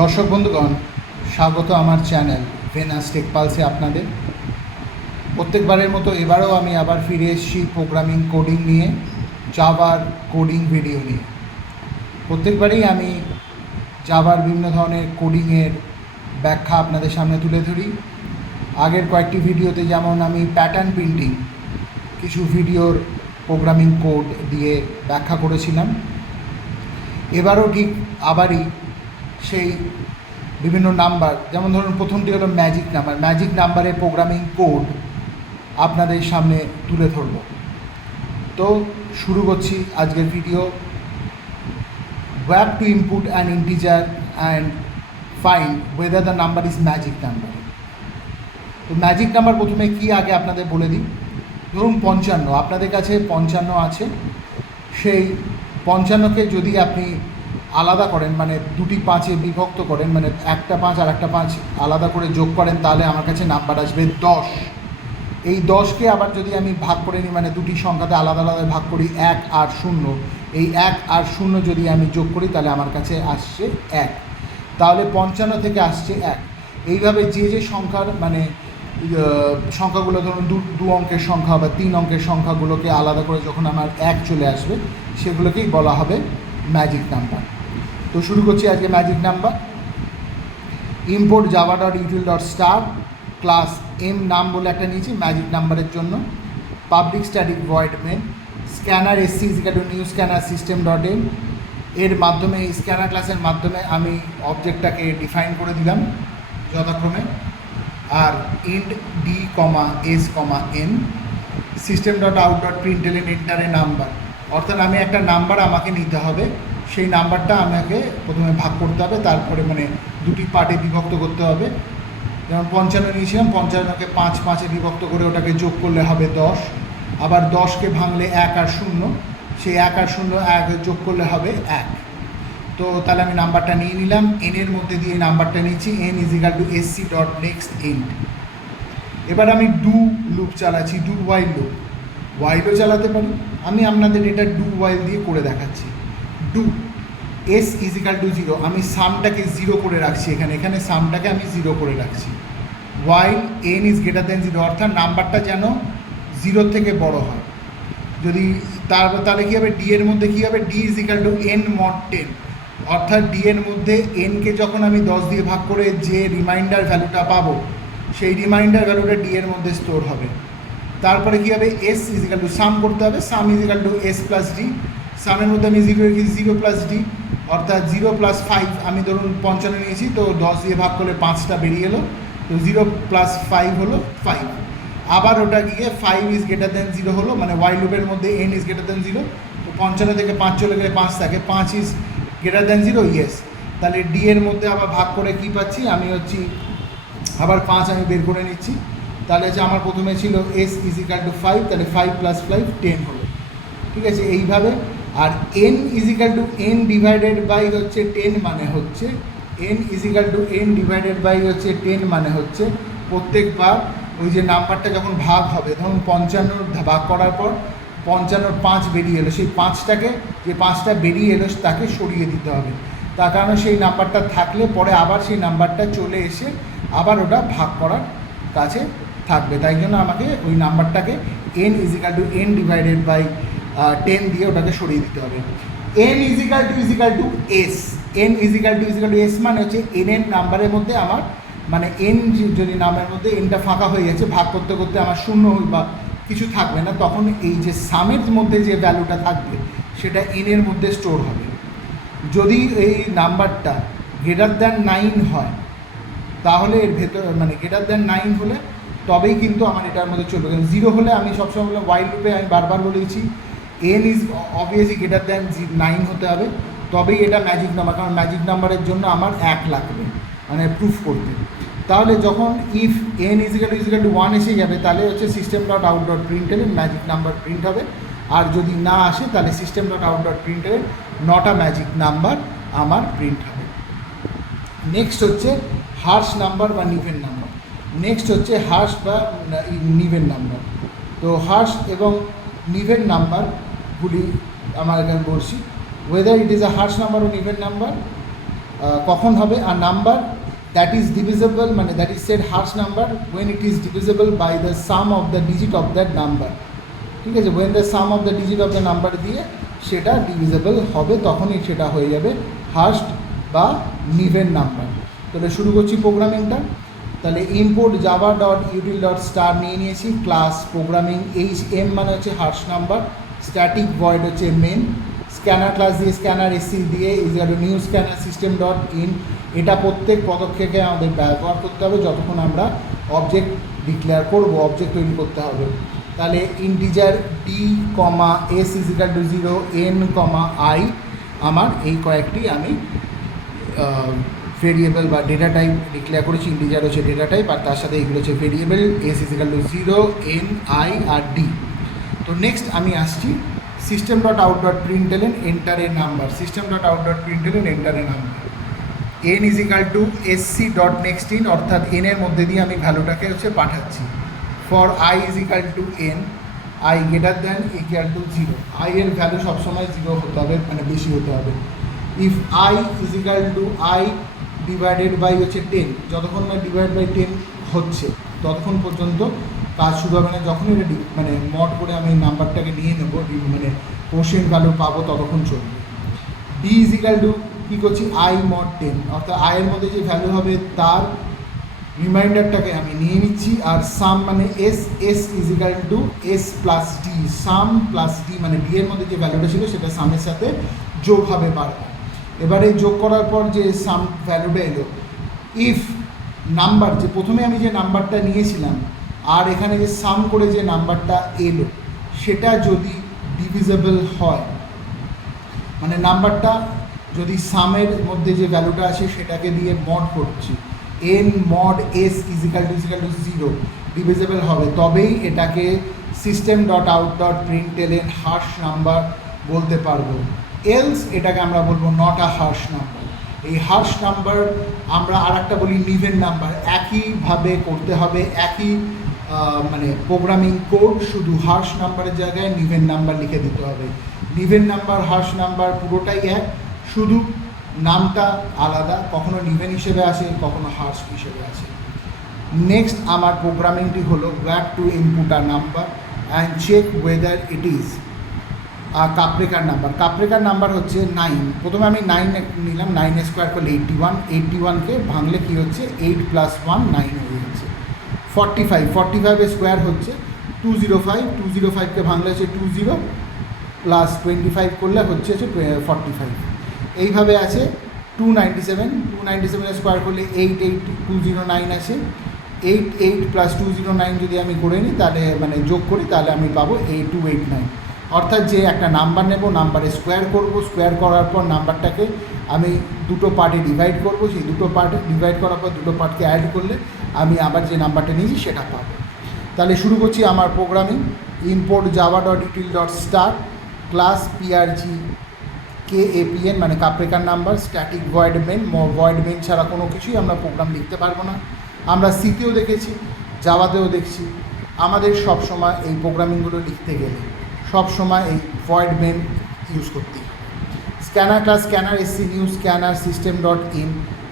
দর্শক বন্ধুগণ, স্বাগত আমার চ্যানেল ভেনাস টেক পালসে আপনাদের। প্রত্যেকবারের মতো এবারেও আমি আবার ফিরে এসেছি প্রোগ্রামিং কোডিং নিয়ে, জাভার কোডিং ভিডিও নিয়ে। প্রত্যেকবারেই আমি জাভার বিভিন্ন ধরনের কোডিংয়ের ব্যাখ্যা আপনাদের সামনে তুলে ধরি। আগের কয়েকটি ভিডিওতে যেমন আমি প্যাটার্ন প্রিন্টিং কিছু ভিডিওর প্রোগ্রামিং কোড দিয়ে ব্যাখ্যা করেছিলাম, এবারও ঠিক আবারই সেই বিভিন্ন নাম্বার, যেমন ধরুন প্রথমটি হলো ম্যাজিক নাম্বারের প্রোগ্রামিং কোড আপনাদের সামনে তুলে ধরব। তো শুরু করছি আজকের ভিডিও। ওয়্যাপ to input an integer and find whether the number is magic number. তো ম্যাজিক নাম্বার প্রথমে কি আগে আপনাদের বলে দিই। ধরুন 55, আপনাদের কাছে 55 আছে। সেই 55কে যদি আপনি আলাদা করেন, মানে দুটি পাঁচে বিভক্ত করেন, মানে একটা 5 আর একটা 5 আলাদা করে যোগ করেন, তাহলে আমার কাছে নাম্বার আসবে 10। এই 10কে আবার যদি আমি ভাগ করে নিই, মানে দুটি সংখ্যাতে আলাদা আলাদা ভাগ করি, 1 আর 0, এই 1 আর 0 যদি আমি যোগ করি তাহলে আমার কাছে আসছে 1। তাহলে 55 থেকে আসছে 1। এইভাবে যে সংখ্যার মানে সংখ্যাগুলো, ধরুন দু অঙ্কের সংখ্যা বা 3 অঙ্কের সংখ্যাগুলোকে আলাদা করে যখন আমার 1 চলে আসবে, সেগুলোকেই বলা হবে ম্যাজিক নাম্বার। তো শুরু করছি আজকে magic number. Import Java dot util dot star class M নাম বলে একটা নিয়েছি ম্যাজিক নাম্বারের জন্য। Public static void main scanner SC is equal to new scanner system dot in. এর মাধ্যমে, এই স্ক্যানার ক্লাসের মাধ্যমে আমি অবজেক্টটাকে ডিফাইন করে দিলাম যথাক্রমে। আর int d comma s comma n system dot out dot println এন্টারে নাম্বার, অর্থাৎ আমি একটা নাম্বার আমাকে নিতে হবে, সেই নাম্বারটা আমাকে প্রথমে ভাগ করতে হবে, তারপরে মানে দুটি পার্টে বিভক্ত করতে হবে। যেমন 55 নিয়েছিলাম, 55কে 5 বিভক্ত করে ওটাকে যোগ করলে হবে 10। আবার 10কে ভাঙলে 1 আর 0, সেই 1 আর 0 1 যোগ করলে হবে 1। তো তাহলে আমি নাম্বারটা নিয়ে নিলাম, এনের মধ্যে দিয়ে নাম্বারটা নিচ্ছি, N is equal to SC dot next end. এবার আমি ডু লুপ চালাচ্ছি, ডু ওয়াইল লুপ। ওয়াইলও চালাতে পারি, আমি আপনাদের এটা ডু ওয়াইল দিয়ে করে দেখাচ্ছি। Do as is equal two 0, আমি সামটাকে 0 করে রাখছি, এখানে সামটাকে আমি 0 করে রাখছি। ওয়াইল এন ইজ গ্রেটার দেন 0, অর্থাৎ নাম্বারটা যেন 0 থেকে বড় হয়। যদি তাহলে কী হবে, ডি এর মধ্যে কী হবে, D is equal to N mod 10, অর্থাৎ ডি এর মধ্যে এনকে যখন আমি 10 দিয়ে ভাগ করে যে রিমাইন্ডার ভ্যালুটা পাবো, সেই রিমাইন্ডার ভ্যালুটা ডি এর মধ্যে স্টোর হবে। তারপরে কী হবে, s is equal to sum করতে হবে, sum is equal to S plus d. সামের মধ্যে আমি 0 রেখেছি, 0 প্লাস ডি, অর্থাৎ 0 প্লাস 5। আমি ধরুন 55 নিয়েছি, তো 10 দিয়ে ভাগ করলে 5টা বেরিয়ে এলো, তো 0 প্লাস 5 হলো 5। আবার ওটা গিয়ে 5 ইজ গ্রেটার দেন 0 হলো, মানে ওয়াই লুপের মধ্যে এন ইজ গ্রেটার দেন 0। তো 55 থেকে 5 চলে গেলে 5 থাকে, 5 ইজ গ্রেটার দেন 0, ইয়েস। তাহলে ডি এর মধ্যে আবার ভাগ করে কী পাচ্ছি, আমি আবার 5 আমি বের করে নিচ্ছি। তাহলে আমার প্রথমে ছিল এস ইজ ইকাল টু 5, তাহলে 5 প্লাস 5 10 হলো, ঠিক আছে, এইভাবে। আর n is equal to n divided by 10 মানে হচ্ছে n is equal to n divided by 10 মানে হচ্ছে প্রত্যেকবার ওই যে নাম্বারটা যখন ভাগ হবে, ধরুন 55 ভাগ করার পর 55 5 বেরিয়ে এলো, সেই 5টাকে, যে 5টা বেরিয়ে এলো তাকে সরিয়ে দিতে হবে। তার কারণে সেই নাম্বারটা থাকলে পরে আবার সেই নাম্বারটা চলে এসে আবার ওটা ভাগ করার কাছে থাকবে। তাই জন্য আমাকে ওই নাম্বারটাকে n is equal to n divided by 10 দিয়ে ওটাকে সরিয়ে দিতে হবে। N is equal to s, n is equal to s মানে হচ্ছে এন এর নাম্বারের মধ্যে আমার, মানে এন যদি নামের মধ্যে এনটা ফাঁকা হয়ে যাচ্ছে, ভাগ করতে করতে আমার 0 বা কিছু থাকবে না, তখন এই যে সামের মধ্যে যে ভ্যালুটা থাকবে সেটা এন এর মধ্যে স্টোর হবে। যদি এই নাম্বারটা গ্রেটার দ্যান 9 হয়, তাহলে এর ভেতর মানে গ্রেটার দ্যান 9 হলে তবেই কিন্তু আমার এটার মধ্যে চলবে। 0 হলে আমি সবসময় বললাম, ওয়াইল লুপে আমি বারবার বলেছি N is obviously greater than 9 হতে হবে, তবেই এটা ম্যাজিক নাম্বার। কারণ ম্যাজিক নাম্বারের জন্য আমার 1 লাগবে মানে প্রুফ করতে। তাহলে যখন if N is equal two 1 এসে যাবে, তাহলে হচ্ছে system dot out dot প্রিন্টএলএন magic number print হবে। আর যদি না আসে, তাহলে system dot out dot প্রিন্টএলএন not a magic number আমার প্রিন্ট হবে। নেক্সট হচ্ছে হার্শ নাম্বার বা নিভেন নাম্বার। নেক্সট হচ্ছে হার্শ বা নিভেন নাম্বার। তো হার্শ এবং নিভেন নাম্বারগুলি আমার এখানে বলছি, whether it is a harsh number ও নিভেন নাম্বার, কখন হবে, আর নাম্বার দ্যাট ইজ ডিভিজেবল মানে that is said harsh number when it is divisible by the sum of the digit of that number, ঠিক আছে, when the sum of the digit of the number দিয়ে সেটা divisible হবে, তখনই সেটা হয়ে যাবে হার্শড বা নিভেন নাম্বার। তাহলে শুরু করছি প্রোগ্রামিংটা। তাহলে import Java dot util dot star নিয়ে নিয়েছি, ক্লাস প্রোগ্রামিং HM মানে হচ্ছে হার্শ নাম্বার, স্ট্যাটিক ভয়েড হচ্ছে মেন, স্ক্যানার ক্লাস দিয়ে স্ক্যানার এসি দিয়ে new scanner system dot in. এটা প্রত্যেক পদক্ষেপে আমাদের ব্যবহার করতে হবে যতক্ষণ আমরা অবজেক্ট ডিক্লেয়ার করব, অবজেক্ট তৈরি করতে হবে। তাহলে integer D comma S is equal to 0 n comma I, আমার এই কয়েকটি আমি ভেরিয়েবল বা ডেটা টাইপ ডিক্লেয়ার করেছি। ইন্টিজার হচ্ছে ডেটা টাইপ আর তার সাথে এগুলো হচ্ছে variable, S is equal to 0 n i আর ডি। তো নেক্সট আমি আসছি system dot out dot println enter a number, system dot out dot println enter a number, N is equal to SC dot next in, অর্থাৎ এনের মধ্যে দিয়ে আমি ভ্যালুটাকে হচ্ছে পাঠাচ্ছি। For I is equal to N, I greater than equal to 0, I এর value সবসময় 0 হতে হবে, মানে বেশি হতে হবে। If I is equal to I divided by হচ্ছে 10, যতক্ষণ না ডিভাইড বাই 10 হচ্ছে ততক্ষণ পর্যন্ত কাজ শুরু হবে না, যখন এটা মানে মড করে আমি নাম্বারটাকে নিয়ে নেবো, মানে কোশেন্ট ভ্যালু পাবো ততক্ষণ চলবে। ডি ইজিক্যাল টু কী করছি, আই মড 10, অর্থাৎ আয়ের মধ্যে যে ভ্যালু হবে তার রিমাইন্ডারটাকে আমি নিয়ে নিচ্ছি। আর সাম মানে S, S is equal to S plus D, sum plus D মানে ডি এর মধ্যে যে ভ্যালুটা ছিল সেটা সামের সাথে যোগ হবে বারবার। এবারে যোগ করার পর যে সাম ভ্যালুটা এলো, ইফ নাম্বার যে প্রথমে আমি যে নাম্বারটা নিয়েছিলাম আর এখানে যে সাম করে যে নাম্বারটা এলো সেটা যদি ডিভিজেবল হয়, মানে নাম্বারটা যদি সামের মধ্যে যে ভ্যালুটা আছে সেটাকে দিয়ে মড করছি, N mod S is equal to 0 divisible হবে, তবেই এটাকে system dot out dot println harsh number বলতে পারবো। এলস এটাকে আমরা বলবো নট আ হার্শ নাম্বার। এই হার্শ নাম্বার আমরা আর একটা বলি নিভেন নাম্বার, একইভাবে করতে হবে, একই মানে প্রোগ্রামিং কোড, শুধু হার্শ নাম্বারের জায়গায় নিভেন নাম্বার লিখে দিতে হবে। নিভেন নাম্বার হার্শ নাম্বার পুরোটাই এক, শুধু নামটা আলাদা, কখনো নিভেন হিসেবে আসে কখনো হার্শ হিসেবে আসে। নেক্সট আমার প্রোগ্রামিংটি হলো grab to input a number and check whether it is Kaprekar number. Kaprekar number হচ্ছে 9, প্রথমে আমি 9 নিলাম, 9 স্কোয়ার করলে 81, 81কে ভাঙলে কী হচ্ছে 8 প্লাস 1 9 হয়ে যাচ্ছে। 45, 45 স্কোয়ার হচ্ছে 205, 205কে ভাঙলে হচ্ছে 20 প্লাস 25 করলে হচ্ছে 45। এইভাবে আছে 297, 297 স্কোয়ার করলে 88209 আছে, 88 প্লাস 209 যদি আমি করে নিই তাহলে মানে যোগ করি তাহলে আমি পাবো 8289। অর্থাৎ যে একটা নাম্বার নেব, নাম্বারে স্কোয়ার করব, স্কোয়ার করার পর নাম্বারটাকে আমি দুটো পার্টে ডিভাইড করব, সেই দুটো পার্টে ডিভাইড করার পর দুটো পার্টকে অ্যাড করলে আমি আবার যে নাম্বারটা নিয়েছি সেটা পাবো। তাহলে শুরু করছি আমার programming. Import Java dot util dot star, class PRG KAPN মানে Kaprekar number, static void main, void main ছাড়া কোনো কিছুই আমরা প্রোগ্রাম লিখতে পারবো না। আমরা সিতেও দেখেছি, জাভাতেও দেখছি, আমাদের সব সময় এই প্রোগ্রামিংগুলো লিখতে গেলে সব সময় এই ভয়েড মেন ইউজ করতে। Scanner class scanner AC new scanner system dot in,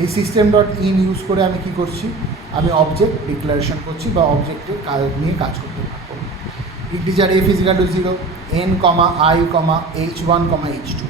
এই সিস্টেম ডট ইন ইউজ করে আমি কি করছি, আমি অবজেক্ট ডিক্লারেশন করছি বা অবজেক্টের কাজ নিয়ে কাজ করতে পারবো। Integer F is equal to 0 n comma I comma h1 comma h2।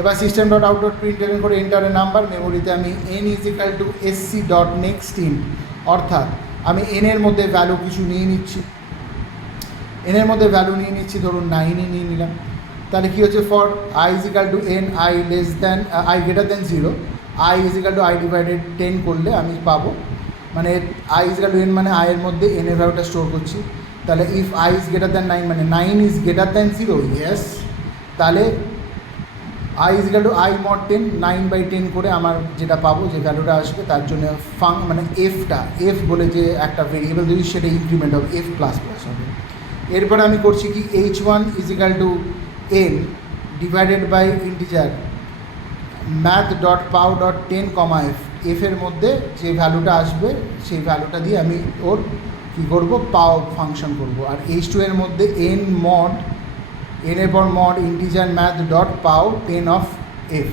এবার system dot out dot println করে এন্টার এ নাম্বার, মেমোরিতে আমি n is equal to SC dot next in, অর্থাৎ আমি n এর মধ্যে ভ্যালু কিছু নিয়ে নিচ্ছি, n এর মধ্যে ভ্যালু নিয়ে নিচ্ছি, ধরুন 9 নিয়ে নিলাম। তাহলে কী হচ্ছে, for I is equal to n I less than I greater than 0, I is equal to I divided 10 করলে আমি পাবো, মানে আই ইজিক্যাল টু n মানে আয়ের মধ্যে n এর ভ্যালুটা স্টোর করছি। তাহলে if I is greater than 9 মানে 9 ইজ গ্রেটার দ্যান 0, ইয়েস, তাহলে I is equal to I mod 10, 9/10 করে আমার যেটা পাবো, যে ভ্যালুটা আসবে তার জন্য মানে এফটা, এফ বলে যে একটা ভেরিয়েবল যদি সেটা ইনক্রিমেন্ট হবে, এফ প্লাস প্লাস হবে। এরপরে আমি করছি কি h1 is equal to n divided by integer math dot pow dot 10 comma F, এফের মধ্যে যে ভ্যালুটা আসবে সেই ভ্যালুটা দিয়ে আমি ওর কী করবো, পাও ফাংশন করব। আর h2 এর মধ্যে n মড, n এর পর মড ইন্টিজার ম্যাথ ডট পাও 10 অফ এফ,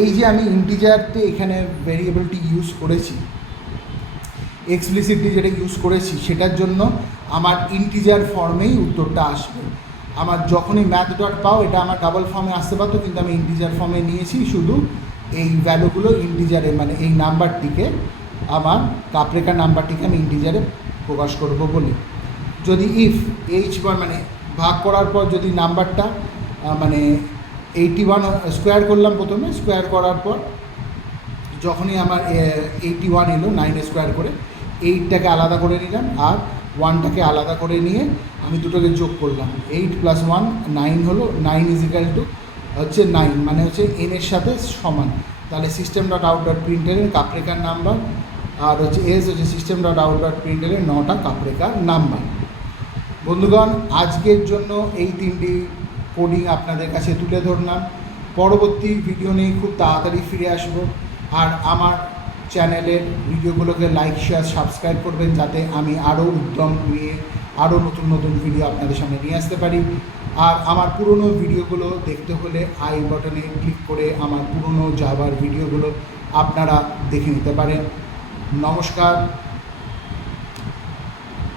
এই যে আমি ইন্টিজারতে এখানে ভেরিয়েবলটি ইউজ করেছি, এক্সপ্লিসিটলি যেটা ইউজ করেছি, সেটার জন্য আমার ইন্টিজার ফর্মেই উত্তরটা আসবে। আমার যখনই ম্যাথ ডট পাও, এটা আমার ডাবল ফর্মে আসতে পারতো, কিন্তু আমি ইন্টিজার ফর্মে নিয়েছি, শুধু এই ভ্যালুগুলো ইন্টিজারে, মানে এই নাম্বারটিকে, আমার কাপরেখা নাম্বারটিকে আমি ইন্টিজারে প্রকাশ করব বলি। যদি ইফ h1 মানে ভাগ করার পর যদি নাম্বারটা মানে 81 স্কোয়ার করলাম, প্রথমে স্কোয়ার করার পর যখনই আমার 81 এলো 9 স্কোয়ার করে, 8টাকে আলাদা করে নিলাম আর 1টাকে আলাদা করে নিয়ে আমি দুটোকে যোগ করলাম। 8 + 1 9 হলো। 9 = হচ্ছে 9 মানে হচ্ছে n এর সাথে সমান। তাহলে সিস্টেম ডট আউট ডট প্রিন্টএলের কাপরেখার নাম্বার, আর হচ্ছে এস হচ্ছে সিস্টেম ডট আউট ডট প্রিন্টএলের 9টা কাপরেখার নাম্বার। বন্ধুগণ, আজকের জন্য এই 3টি কোডিং আপনাদের কাছে তুলে ধরলাম। পরবর্তী ভিডিও নিয়ে খুব তাড়াতাড়ি ফিরে আসবো। আর আমার চ্যানেলের ভিডিওগুলোকে লাইক, শেয়ার, সাবস্ক্রাইব করবেন, যাতে আমি আরও উদ্যম নিয়ে আরও নতুন নতুন ভিডিও আপনাদের সামনে নিয়ে আসতে পারি। আর আমার পুরনো ভিডিওগুলো দেখতে হলে আই বাটনে ক্লিক করে আমার পুরনো জাভার ভিডিওগুলো আপনারা দেখে নিতে পারেন। নমস্কার।